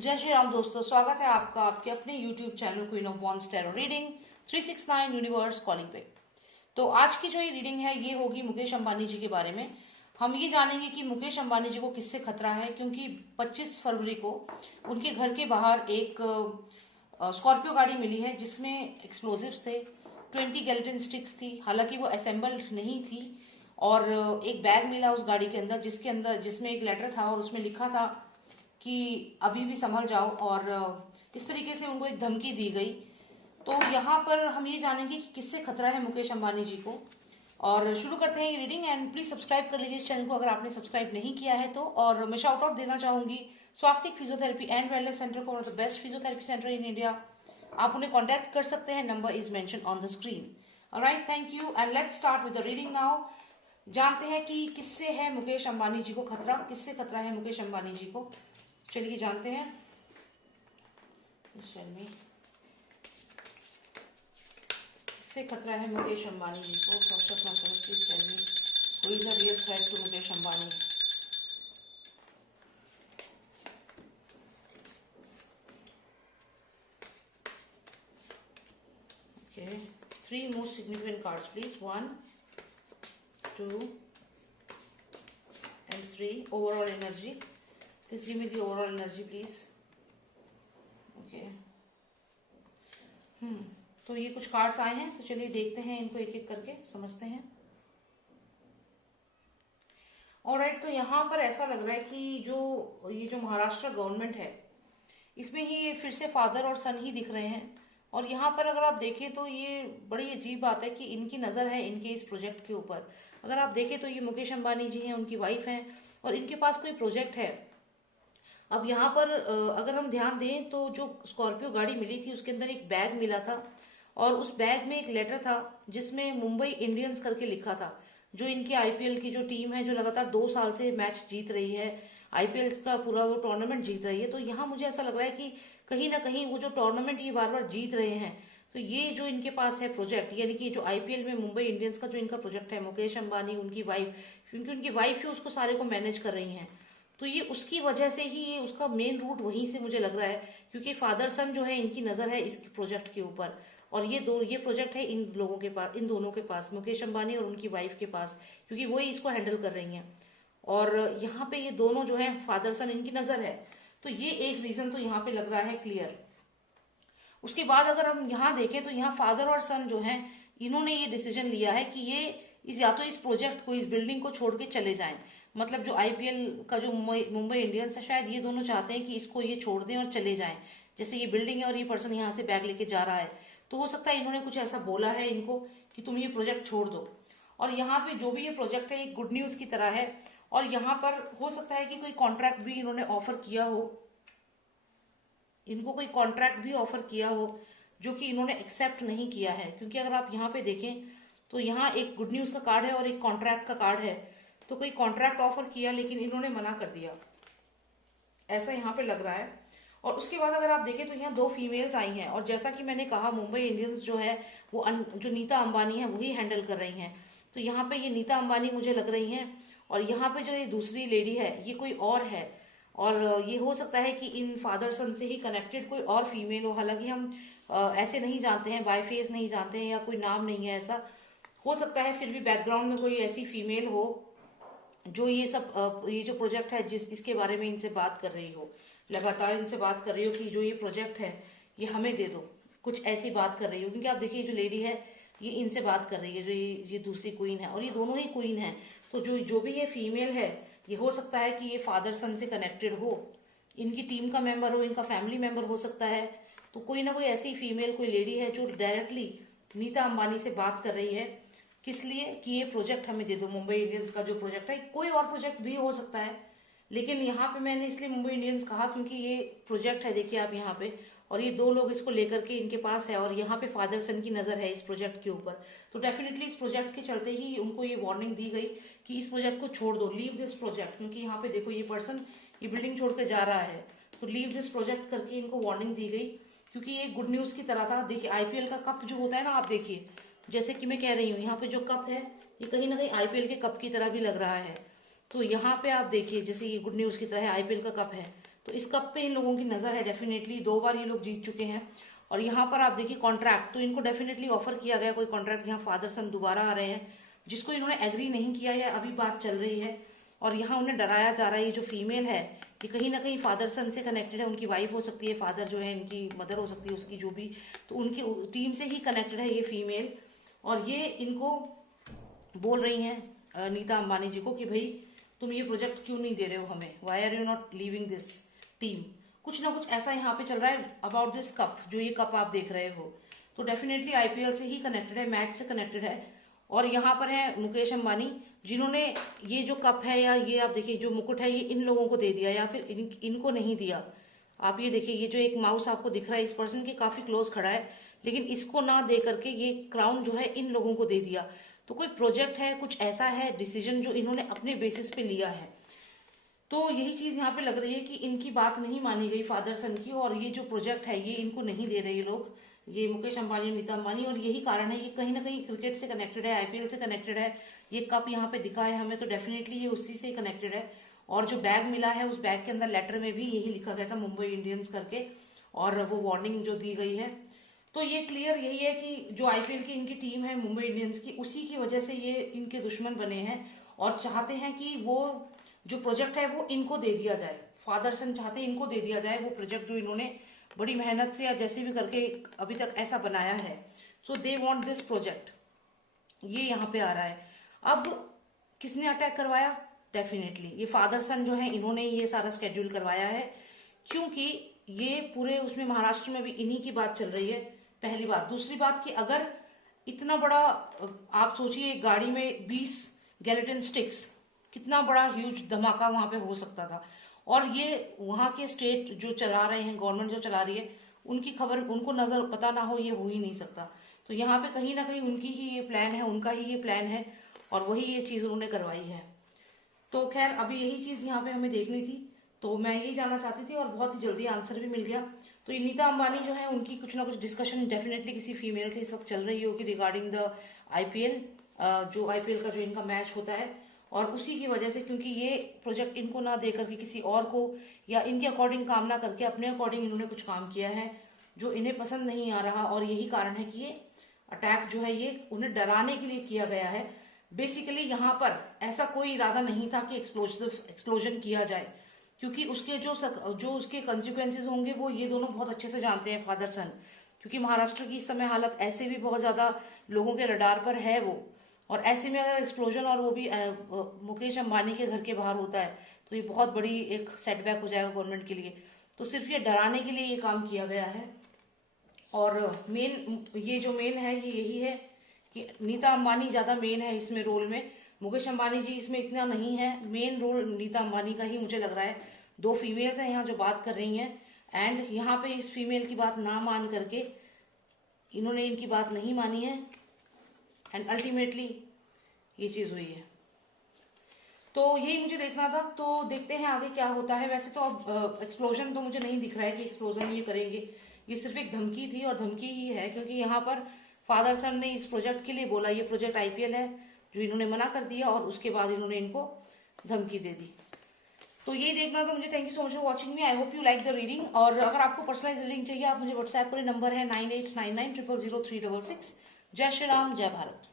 जय श्री राम दोस्तों, स्वागत है आपका आपके अपने YouTube channel queen of wands tarot reading 369 universe calling पे। तो आज की जो ये रीडिंग है ये होगी मुकेश अंबानी जी के बारे में। हम ये जानेंगे कि मुकेश अंबानी जी को किससे खतरा है, क्योंकि 25 फरवरी को उनके घर के बाहर एक स्कॉर्पियो गाड़ी मिली है जिसमें एक्सप्लोजिव्स थे, 20 गैलेटिन स्टिक्स थी। हालांकि वो असेंबल्ड नहीं थी और एक बैग मिला उस गाड़ी के अंदर जिसमें एक लेटर था और उसमें लिखा था कि अभी भी संभल जाओ, और इस तरीके से उनको एक धमकी दी गई। तो यहाँ पर हम ये जानेंगे कि किससे खतरा है मुकेश अंबानी जी को। और शुरू करते हैं ये रीडिंग। एंड प्लीज सब्सक्राइब कर लीजिए इस चैनल को अगर आपने सब्सक्राइब नहीं किया है तो। और मैं शाउट आउट देना चाहूंगी स्वास्तिक फिजियोथेरेपी एंड वेलनेस सेंटर को, one of the best physiotherapy centre in India. आप उन्हें कॉन्टैक्ट कर सकते हैं, number is mention on the screen. Alright, thank you and let's start with the reading now. जानते हैं कि किससे है मुकेश अंबानी जी को खतरा, किससे खतरा है मुकेश अंबानी जी को। चलिए जानते हैं। किससे खतरा है मुकेश अंबानी जी को। Please tell me who is the real threat to Mukesh Ambani. Okay, 3 most significant cards please. 1, 2 and 3 overall energy. Please give me the overall energy please. Okay. तो ये कुछ कार्ड्स आए हैं, तो चलिए देखते हैं इनको एक एक करके समझते हैं। ऑलराइट, तो यहाँ पर ऐसा लग रहा है कि जो महाराष्ट्र गवर्नमेंट है इसमें ही ये फिर से फादर और सन ही दिख रहे हैं। और यहाँ पर अगर आप देखें तो ये बड़ी अजीब बात है कि इनकी नज़र है इनके इस प्रोजेक्ट के ऊपर। अगर आप देखें तो ये मुकेश अंबानी जी हैं, उनकी वाइफ हैं और इनके पास कोई प्रोजेक्ट है। अब यहाँ पर अगर हम ध्यान दें तो जो स्कॉर्पियो गाड़ी मिली थी उसके अंदर एक बैग मिला था और उस बैग में एक लेटर था जिसमें मुंबई इंडियंस करके लिखा था, जो इनकी आईपीएल की जो टीम है जो लगातार 2 साल से मैच जीत रही है, आईपीएल का पूरा वो टूर्नामेंट जीत रही है। तो यहाँ मुझे ऐसा लग रहा है कि कहीं ना कहीं वो जो टूर्नामेंट ये बार बार जीत रहे हैं, तो ये जो इनके पास है प्रोजेक्ट, यानी कि जो आईपीएल में मुंबई इंडियंस का जो इनका प्रोजेक्ट है, मुकेश अंबानी उनकी वाइफ, क्योंकि उनकी वाइफ ही उसको सारे को मैनेज कर रही हैं, तो ये उसकी वजह से ही ये उसका मेन रूट वहीं से मुझे लग रहा है, क्योंकि फादर सन जो है इनकी नजर है इस प्रोजेक्ट के ऊपर। और ये प्रोजेक्ट है इन लोगों के पास, इन दोनों के पास, मुकेश अंबानी और उनकी वाइफ के पास, क्योंकि वही इसको हैंडल कर रही हैं। और यहाँ पे ये दोनों जो है फादर सन इनकी नजर है, तो ये एक रीजन तो यहाँ पे लग रहा है क्लियर। उसके बाद अगर हम यहाँ देखें तो यहाँ फादर और सन जो है इन्होंने ये डिसीजन लिया है कि ये या तो इस प्रोजेक्ट को, इस बिल्डिंग को छोड़ के चले जाएं। मतलब जो आईपीएल का जो मुंबई इंडियंस है, शायद ये दोनों चाहते हैं कि इसको ये छोड़ दें और चले जाएं। जैसे ये बिल्डिंग है और ये पर्सन यहाँ से बैग लेके जा रहा है, तो हो सकता है इन्होंने कुछ ऐसा बोला है इनको कि तुम ये प्रोजेक्ट छोड़ दो। और यहाँ पे जो भी ये प्रोजेक्ट है एक गुड न्यूज की तरह है। और यहाँ पर हो सकता है कि कोई कॉन्ट्रैक्ट भी इन्होंने ऑफर किया हो, इनको कोई कॉन्ट्रैक्ट भी ऑफर किया हो जो कि इन्होंने एक्सेप्ट नहीं किया है। क्योंकि अगर आप यहाँ पे देखें तो यहाँ एक गुड न्यूज का कार्ड है और एक कॉन्ट्रैक्ट का कार्ड है। तो कोई कॉन्ट्रैक्ट ऑफर किया लेकिन इन्होंने मना कर दिया, ऐसा यहाँ पे लग रहा है। और उसके बाद अगर आप देखें तो यहाँ 2 फीमेल्स आई हैं, और जैसा कि मैंने कहा मुंबई इंडियंस जो है वो जो नीता अंबानी है वही हैंडल कर रही हैं। तो यहाँ पे ये नीता अंबानी मुझे लग रही हैं, और यहाँ पे जो ये दूसरी लेडी है ये कोई और है। और ये हो सकता है कि इन फादर सन से ही कनेक्टेड कोई और फीमेल हो। हालांकि हम ऐसे नहीं जानते हैं, बाय फेस नहीं जानते हैं या कोई नाम नहीं है ऐसा, हो सकता है फिर भी बैकग्राउंड में कोई ऐसी फीमेल हो जो ये जो प्रोजेक्ट है इसके बारे में इनसे बात कर रही हो, लगातार इनसे बात कर रही हो कि जो ये प्रोजेक्ट है ये हमें दे दो, कुछ ऐसी बात कर रही हो। क्योंकि आप देखिए जो लेडी है ये इनसे बात कर रही है, जो ये दूसरी क्वीन है, और ये दोनों ही क्वीन है। तो जो भी ये फीमेल है ये हो सकता है कि ये फादर सन से कनेक्टेड हो, इनकी टीम का मेंबर हो, इनका फैमिली मेंबर हो सकता है। तो कोई ना कोई ऐसी फीमेल, कोई लेडी है जो डायरेक्टली नीता अंबानी से बात कर रही है, किस लिए कि ये प्रोजेक्ट हमें दे दो। मुंबई इंडियंस का जो प्रोजेक्ट है, कोई और प्रोजेक्ट भी हो सकता है, लेकिन यहाँ पे मैंने इसलिए मुंबई इंडियंस कहा क्योंकि ये प्रोजेक्ट है, देखिए आप यहाँ पे, और ये 2 लोग इसको लेकर के इनके पास है, और यहाँ पे फादर सन की नजर है इस प्रोजेक्ट के ऊपर। तो डेफिनेटली इस प्रोजेक्ट के चलते ही उनको ये वार्निंग दी गई कि इस प्रोजेक्ट को छोड़ दो, लीव दिस प्रोजेक्ट। क्योंकि यहाँ पे देखो ये पर्सन ये बिल्डिंग छोड़ के जा रहा है, तो लीव दिस प्रोजेक्ट करके इनको वार्निंग दी गई। क्योंकि ये गुड न्यूज की तरह था। देखिए आईपीएल का कप जो होता है ना, आप देखिए जैसे कि मैं कह रही हूँ यहाँ पे जो कप है ये कहीं ना कहीं आईपीएल के कप की तरह भी लग रहा है। तो यहाँ पे आप देखिए जैसे ये गुड न्यूज की तरह है, आईपीएल का कप है, तो इस कप पे इन लोगों की नजर है डेफिनेटली, 2 बार ये लोग जीत चुके हैं। और यहाँ पर आप देखिए कॉन्ट्रैक्ट, तो इनको डेफिनेटली ऑफर किया गया कोई कॉन्ट्रैक्ट, यहाँ फादर सन दोबारा आ रहे हैं जिसको इन्होंने एग्री नहीं किया है, अभी बात चल रही है। और यहाँ उन्हें डराया जा रहा है, ये जो फीमेल है ये कहीं ना कहीं फादर सन से कनेक्टेड है, उनकी वाइफ हो सकती है, फादर जो है इनकी मदर हो सकती है उसकी जो भी, तो उनकी टीम से ही कनेक्टेड है ये फीमेल। और ये इनको बोल रही हैं नीता अंबानी जी को कि भाई तुम ये प्रोजेक्ट क्यों नहीं दे रहे हो हमें, why are you not leaving this team, कुछ ना कुछ ऐसा यहाँ पे चल रहा है अबाउट दिस कप, जो ये कप आप देख रहे हो। तो डेफिनेटली आईपीएल से ही कनेक्टेड है, मैच से कनेक्टेड है। और यहाँ पर है मुकेश अंबानी जिन्होंने ये जो कप है या ये आप देखिए जो मुकुट है ये इन लोगों को दे दिया या फिर इनको नहीं दिया। आप ये देखिए, ये जो एक माउस आपको दिख रहा है इस पर्सन के काफी क्लोज खड़ा है, लेकिन इसको ना दे करके ये क्राउन जो है इन लोगों को दे दिया। तो कोई प्रोजेक्ट है, कुछ ऐसा है डिसीजन जो इन्होंने अपने बेसिस पे लिया है। तो यही चीज यहाँ पे लग रही है कि इनकी बात नहीं मानी गई फादर सन की, और ये जो प्रोजेक्ट है ये इनको नहीं दे रहे ये लोग, ये मुकेश अंबानी और नीता अंबानी। और यही कारण है, ये कहीं ना कहीं क्रिकेट से कनेक्टेड है, आईपीएल से कनेक्टेड है। ये कप यहाँ पे दिखा है हमें, तो डेफिनेटली ये उसी से कनेक्टेड है। और जो बैग मिला है उस बैग के अंदर लेटर में भी यही लिखा गया था मुंबई इंडियंस करके, और वो वार्निंग जो दी गई है। तो ये क्लियर यही है कि जो आईपीएल की इनकी टीम है मुंबई इंडियंस की, उसी की वजह से ये इनके दुश्मन बने हैं और चाहते हैं कि वो जो प्रोजेक्ट है वो इनको दे दिया जाए। फादर सन चाहते हैं इनको दे दिया जाए वो प्रोजेक्ट जो इन्होंने बड़ी मेहनत से या जैसे भी करके अभी तक ऐसा बनाया है। सो दे वांट दिस प्रोजेक्ट, ये यहाँ पे आ रहा है। अब किसने अटैक करवाया? डेफिनेटली ये फादर सन जो है इन्होंने ये सारा स्केड्यूल करवाया है, क्योंकि ये पूरे उसमें महाराष्ट्र में भी इन्हीं की बात चल रही है, पहली बात। दूसरी बात कि अगर इतना बड़ा आप सोचिए गाड़ी में 20 गैलेटिन स्टिक्स, कितना बड़ा ह्यूज धमाका वहां पे हो सकता था। और ये वहां के स्टेट जो चला रहे हैं, गवर्नमेंट जो चला रही है, उनकी खबर उनको नजर पता ना हो, ये हो ही नहीं सकता। तो यहाँ पे कहीं ना कहीं उनकी ही ये प्लान है, उनका ही ये प्लान है, और वही ये चीज उन्होंने करवाई है। तो खैर अभी यही चीज यहाँ पे हमें देखनी थी, तो मैं यही जानना चाहती थी और बहुत ही जल्दी आंसर भी मिल गया। तो ये नीता अंबानी जो है उनकी कुछ ना कुछ डिस्कशन डेफिनेटली किसी फीमेल से इस वक्त चल रही होगी रिगार्डिंग द आईपीएल, जो आईपीएल का जो इनका मैच होता है। और उसी की वजह से, क्योंकि ये प्रोजेक्ट इनको ना देकर के किसी और को या इनके अकॉर्डिंग काम ना करके अपने अकॉर्डिंग इन्होंने कुछ काम किया है जो इन्हें पसंद नहीं आ रहा, और यही कारण है कि ये अटैक जो है ये उन्हें डराने के लिए किया गया है। बेसिकली यहाँ पर ऐसा कोई इरादा नहीं था कि एक्सप्लोजन किया जाए, क्योंकि उसके जो उसके कंसिक्वेंसेज होंगे वो ये दोनों बहुत अच्छे से जानते हैं, फादर सन। क्योंकि महाराष्ट्र की इस समय हालत ऐसे भी बहुत ज्यादा लोगों के रडार पर है वो, और ऐसे में अगर एक्सप्लोजन और वो भी मुकेश अंबानी के घर के बाहर होता है तो ये बहुत बड़ी एक सेटबैक हो जाएगा गवर्नमेंट के लिए। तो सिर्फ ये डराने के लिए ये काम किया गया है। और मेन ये जो मेन है ये यही है कि नीता अंबानी ज्यादा मेन है इसमें रोल में, मुकेश अंबानी जी इसमें इतना नहीं है। मेन रोल नीता अंबानी का ही मुझे लग रहा है। 2 फीमेल्स हैं यहाँ जो बात कर रही हैं, एंड यहाँ पे इस फीमेल की बात ना मान करके इन्होंने इनकी बात नहीं मानी है, एंड अल्टीमेटली ये चीज हुई है। तो यही मुझे देखना था, तो देखते हैं आगे क्या होता है। वैसे तो अब एक्सप्लोजन तो मुझे नहीं दिख रहा है कि एक्सप्लोजन ये करेंगे, ये सिर्फ एक धमकी थी और धमकी ही है, क्योंकि यहाँ पर फादर सन ने इस प्रोजेक्ट के लिए बोला ये प्रोजेक्ट आईपीएल है, जो इन्होंने मना कर दिया और उसके बाद इन्होंने इनको धमकी दे दी। तो यही देखना था मुझे। Thank you so much for watching me, I hope you like the reading. और अगर आपको पर्सनलाइज रीडिंग चाहिए आप मुझे व्हाट्सएप करें, नंबर है 9899000366। जय श्री राम, जय भारत।